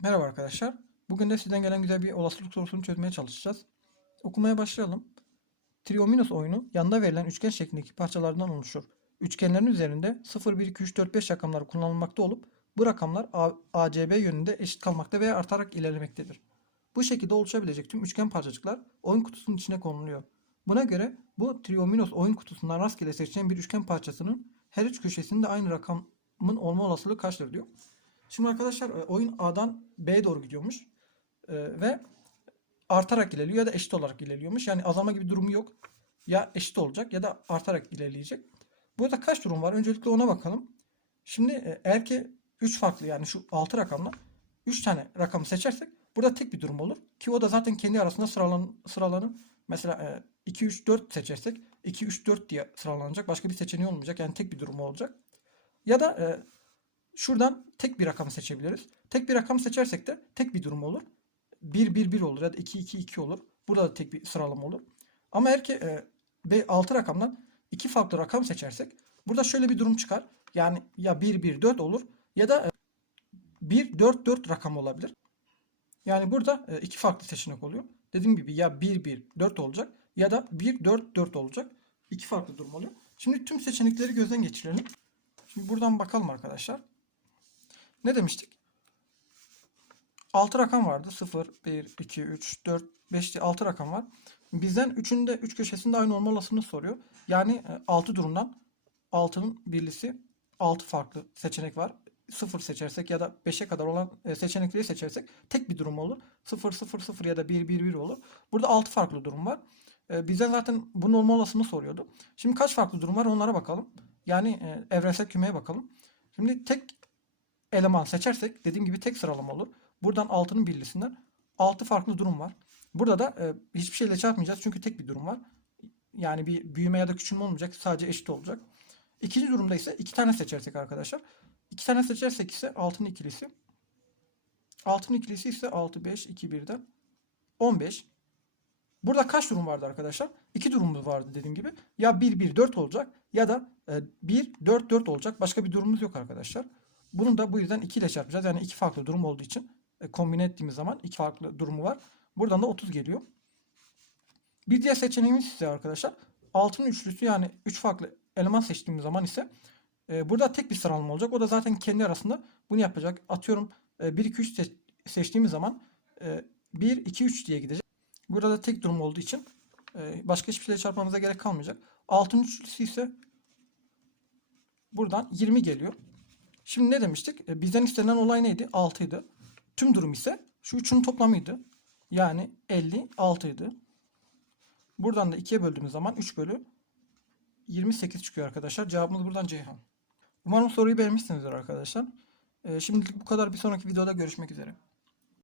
Merhaba arkadaşlar. Bugün de sizden gelen güzel bir olasılık sorusunu çözmeye çalışacağız. Okumaya başlayalım. Triominos oyunu yanda verilen üçgen şeklindeki parçalardan oluşur. Üçgenlerin üzerinde 0, 1, 2, 3, 4, 5 rakamları kullanılmakta olup bu rakamlar A- ACB yönünde eşit kalmakta veya artarak ilerlemektedir. Bu şekilde oluşabilecek tüm üçgen parçacıklar oyun kutusunun içine konuluyor. Buna göre bu Triominos oyun kutusundan rastgele seçilen bir üçgen parçasının her üç köşesinde aynı rakamın olma olasılığı kaçtır diyor. Şimdi arkadaşlar e, oyun A'dan B'ye doğru gidiyormuş. E, ve artarak ilerliyor ya da eşit olarak ilerliyormuş. Yani azalma gibi durumu yok. Ya eşit olacak ya da artarak ilerleyecek. Burada kaç durum var? Öncelikle ona bakalım. Şimdi e, eğer ki 3 farklı yani şu 6 rakamla 3 tane rakamı seçersek burada tek bir durum olur. Ki o da zaten kendi arasında sıralan, sıralanır. Mesela e, 2, 3, 4 seçersek 2, 3, 4 diye sıralanacak. Başka bir seçeneği olmayacak. Yani tek bir durum olacak. Ya da Şuradan tek bir rakamı seçebiliriz. Tek bir rakam seçersek de tek bir durum olur. 1 1 1 olur ya da 2 2 2 olur. Burada da tek bir sıralama olur. Ama eğer ki e, ve 6 rakamdan iki farklı rakam seçersek burada şöyle bir durum çıkar. Yani ya 1 1 4 olur ya da e, 1 4 4 rakam olabilir. Yani burada e, iki farklı seçenek oluyor. Dediğim gibi ya 1 1 4 olacak ya da 1 4 4 olacak. İki farklı durum oluyor. Şimdi tüm seçenekleri gözden geçirelim. Şimdi buradan bakalım arkadaşlar. Ne demiştik? 6 rakam vardı. 0, 1, 2, 3, 4, 5 diye 6 rakam var. Bizden 3'ün de 3 köşesinde aynı olma olasılığını soruyor. Yani 6 durumdan 6'nın birlisi 6 farklı seçenek var. 0 seçersek ya da 5'e kadar olan e, seçenekleri seçersek tek bir durum olur. 0, 0, 0 ya da 1, 1, 1 olur. Burada 6 farklı durum var. E, Bizden zaten bunun olma olasılığını soruyordu. Şimdi kaç farklı durum var onlara bakalım. Yani e, evrensel kümeye bakalım. Şimdi tek eleman seçersek dediğim gibi tek sıralama olur. Buradan 6'nın birlisinden 6 farklı durum var. Burada da e, hiçbir şeyle çarpmayacağız çünkü tek bir durum var. Yani bir büyüme ya da küçülme olmayacak. Sadece eşit olacak. İkinci durumda ise iki tane seçersek arkadaşlar. iki tane seçersek ise 6'nın ikilisi. 6'nın ikilisi ise 6, 5, 2, 1'den 15. Burada kaç durum vardı arkadaşlar? İki durumumuz vardı dediğim gibi. Ya 1, 1, 4 olacak ya da e, 1, 4, 4 olacak. Başka bir durumumuz yok arkadaşlar. Bunu da bu yüzden 2 ile çarpacağız. Yani iki farklı durum olduğu için e, kombine ettiğimiz zaman iki farklı durumu var. Buradan da 30 geliyor. Bir diğer seçeneğimiz ise arkadaşlar 6'nın üçlüsü yani 3 farklı eleman seçtiğimiz zaman ise e, burada tek bir sıralama olacak. O da zaten kendi arasında bunu yapacak. Atıyorum e, 1 2 3 seç- seçtiğimiz zaman e, 1 2 3 diye gidecek. Burada da tek durum olduğu için e, başka hiçbir şeyle çarpmamıza gerek kalmayacak. 6'nın üçlüsü ise buradan 20 geliyor. Şimdi ne demiştik? E, Bizden istenen olay neydi? 6 idi. Tüm durum ise şu üçünün toplamıydı. Yani 56 idi. Buradan da 2'ye böldüğümüz zaman 3 bölü 28 çıkıyor arkadaşlar. Cevabımız buradan Ceyhan. Umarım soruyu beğenmişsinizdir arkadaşlar. E, Şimdilik bu kadar. Bir sonraki videoda görüşmek üzere.